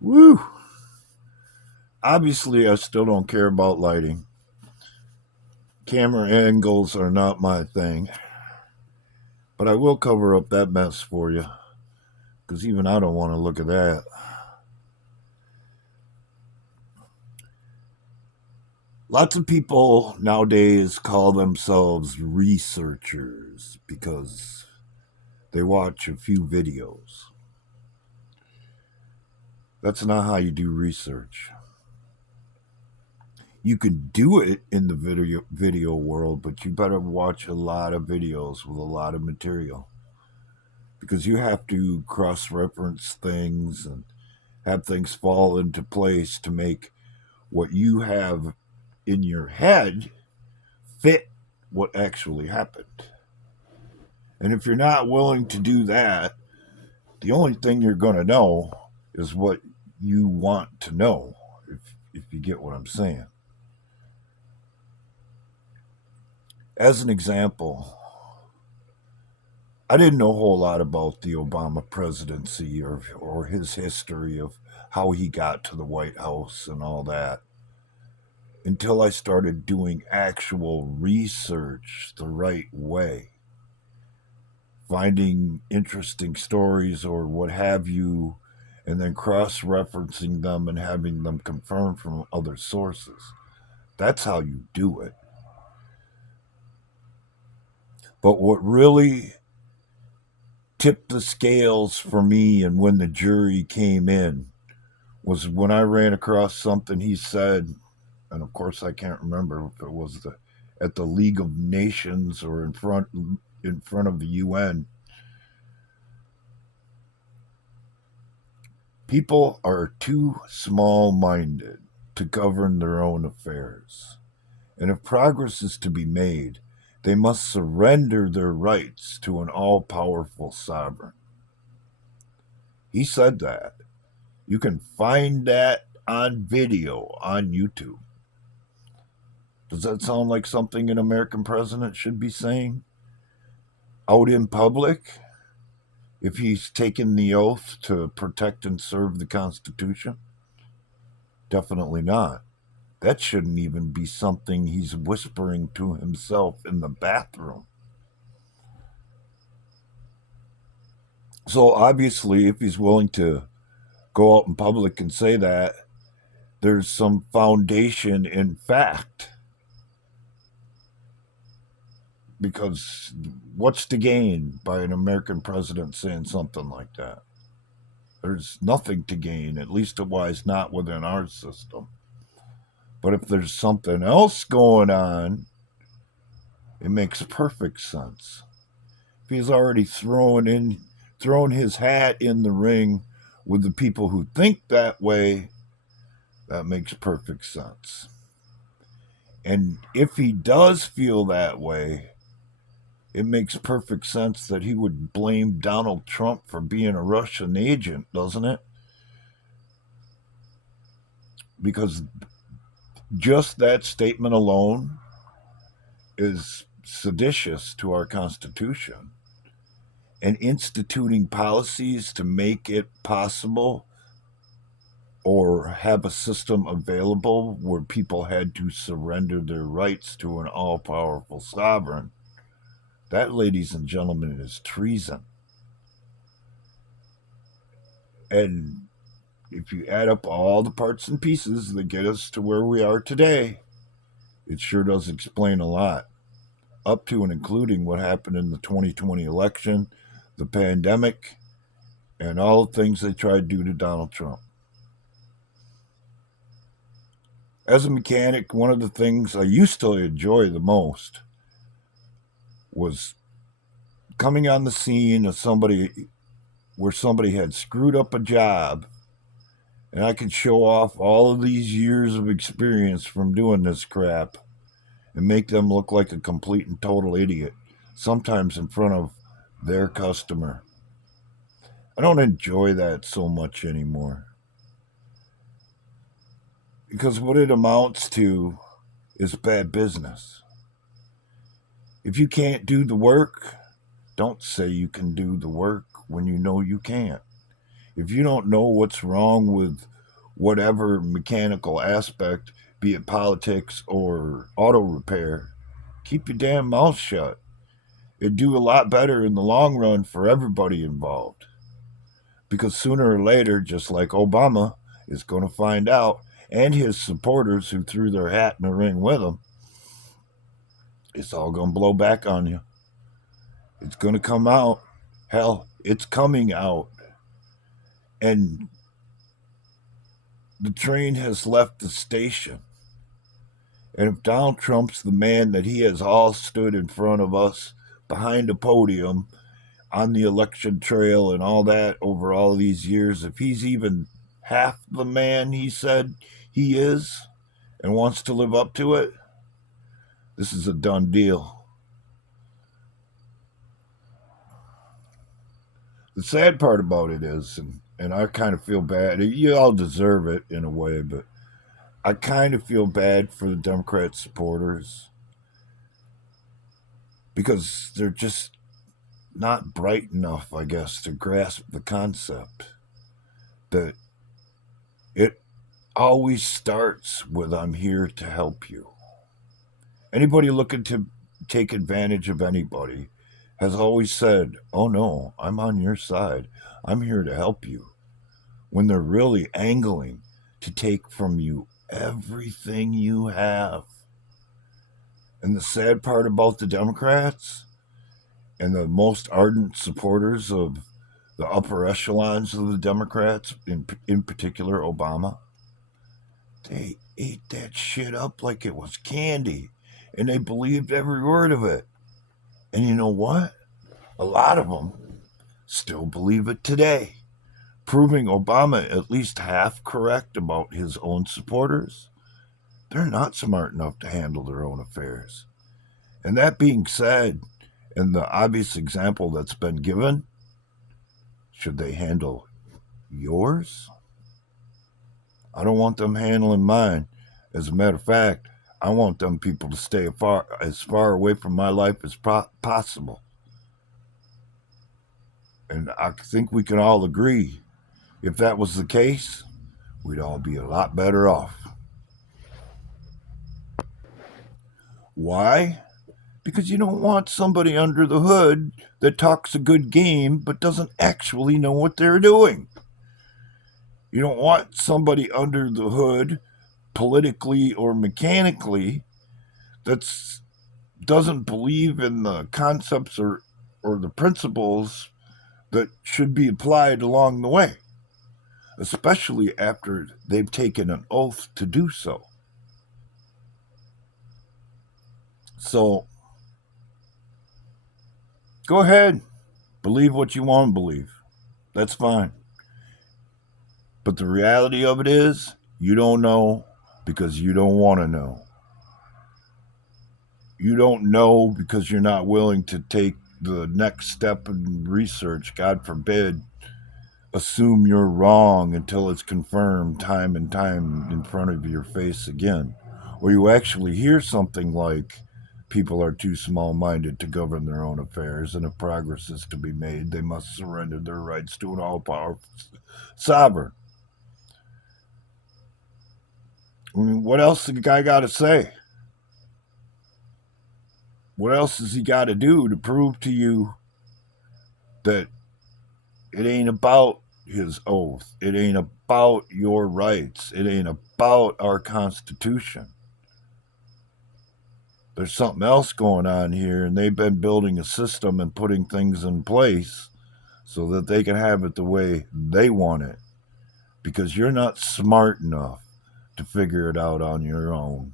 Woo! Obviously, I still don't care about lighting. Camera angles are not my thing, but I will cover up that mess for you because even I don't want to look at that. Lots of people nowadays call themselves researchers because they watch a few videos. That's not how you do research. You can do it in the video world, but you better watch a lot of videos with a lot of material because you have to cross reference things and have things fall into place to make what you have in your head fit what actually happened. And if you're not willing to do that, the only thing you're going to know is what you want to know, if you get what I'm saying. As an example, I didn't know a whole lot about the Obama presidency or his history of how he got to the White House and all that until I started doing actual research the right way, finding interesting stories or what have you, and then cross referencing them and having them confirmed from other sources. That's how you do it. But what really tipped the scales for me and when the jury came in was when I ran across something he said, and of course I can't remember if it was at the League of Nations or in front of the UN. People are too small minded to govern their own affairs. And if progress is to be made, they must surrender their rights to an all powerful sovereign. He said that. You can find that on video on YouTube. Does that sound like something an American president should be saying out in public if he's taken the oath to protect and serve the Constitution? Definitely not. That shouldn't even be something he's whispering to himself in the bathroom. So obviously, if he's willing to go out in public and say that, there's some foundation in fact. Because what's to gain by an American president saying something like that? There's nothing to gain, at least wise not within our system. But if there's something else going on, it makes perfect sense. If he's already thrown his hat in the ring with the people who think that way, that makes perfect sense. And if he does feel that way, it makes perfect sense that he would blame Donald Trump for being a Russian agent, doesn't it? Because just that statement alone is seditious to our Constitution. And instituting policies to make it possible or have a system available where people had to surrender their rights to an all powerful sovereign, that, ladies and gentlemen, is treason. And if you add up all the parts and pieces that get us to where we are today, it sure does explain a lot, up to and including what happened in the 2020 election, the pandemic, and all the things they tried to do to Donald Trump. As a mechanic, one of the things I used to enjoy the most was coming on the scene of somebody where somebody had screwed up a job, and I could show off all of these years of experience from doing this crap and make them look like a complete and total idiot, sometimes in front of their customer. I don't enjoy that so much anymore because what it amounts to is bad business. If you can't do the work, don't say you can do the work when you know you can't. If you don't know what's wrong with whatever mechanical aspect, be it politics or auto repair, keep your damn mouth shut. It'd do a lot better in the long run for everybody involved. Because sooner or later, just like Obama is going to find out, and his supporters who threw their hat in the ring with him, it's all going to blow back on you. It's going to come out. Hell, it's coming out. And the train has left the station. And if Donald Trump's the man that he has all stood in front of us behind a podium on the election trail and all that over all these years, if he's even half the man he said he is and wants to live up to it, this is a done deal. The sad part about it is, and I kind of feel bad, you all deserve it in a way, but I kind of feel bad for the Democrat supporters because they're just not bright enough, I guess, to grasp the concept that it always starts with I'm here to help you. Anybody looking to take advantage of anybody has always said, oh no, I'm on your side. I'm here to help you. When they're really angling to take from you everything you have. And the sad part about the Democrats and the most ardent supporters of the upper echelons of the Democrats, in particular Obama, they ate that shit up like it was candy. And they believed every word of it. And you know what? A lot of them still believe it today, proving Obama at least half correct about his own supporters. They're not smart enough to handle their own affairs. And that being said, and the obvious example that's been given, should they handle yours? I don't want them handling mine. As a matter of fact, I want them people to stay as far away from my life as possible. And I think we can all agree, if that was the case, we'd all be a lot better off. Why? Because you don't want somebody under the hood that talks a good game but doesn't actually know what they're doing. You don't want somebody under the hood, politically or mechanically, that doesn't believe in the concepts or the principles that should be applied along the way, especially after they've taken an oath to do so. So, go ahead, believe what you want to believe. That's fine. But the reality of it is, you don't know because you don't want to know. You don't know because you're not willing to take the next step in research. God forbid, assume you're wrong until it's confirmed time and time in front of your face again. Or you actually hear something like, people are too small minded to govern their own affairs, and if progress is to be made, they must surrender their rights to an all powerful sovereign. I mean, what else does the guy got to say? What else has he got to do to prove to you that it ain't about his oath? It ain't about your rights. It ain't about our Constitution. There's something else going on here, and they've been building a system and putting things in place so that they can have it the way they want it. Because you're not smart enough to figure it out on your own.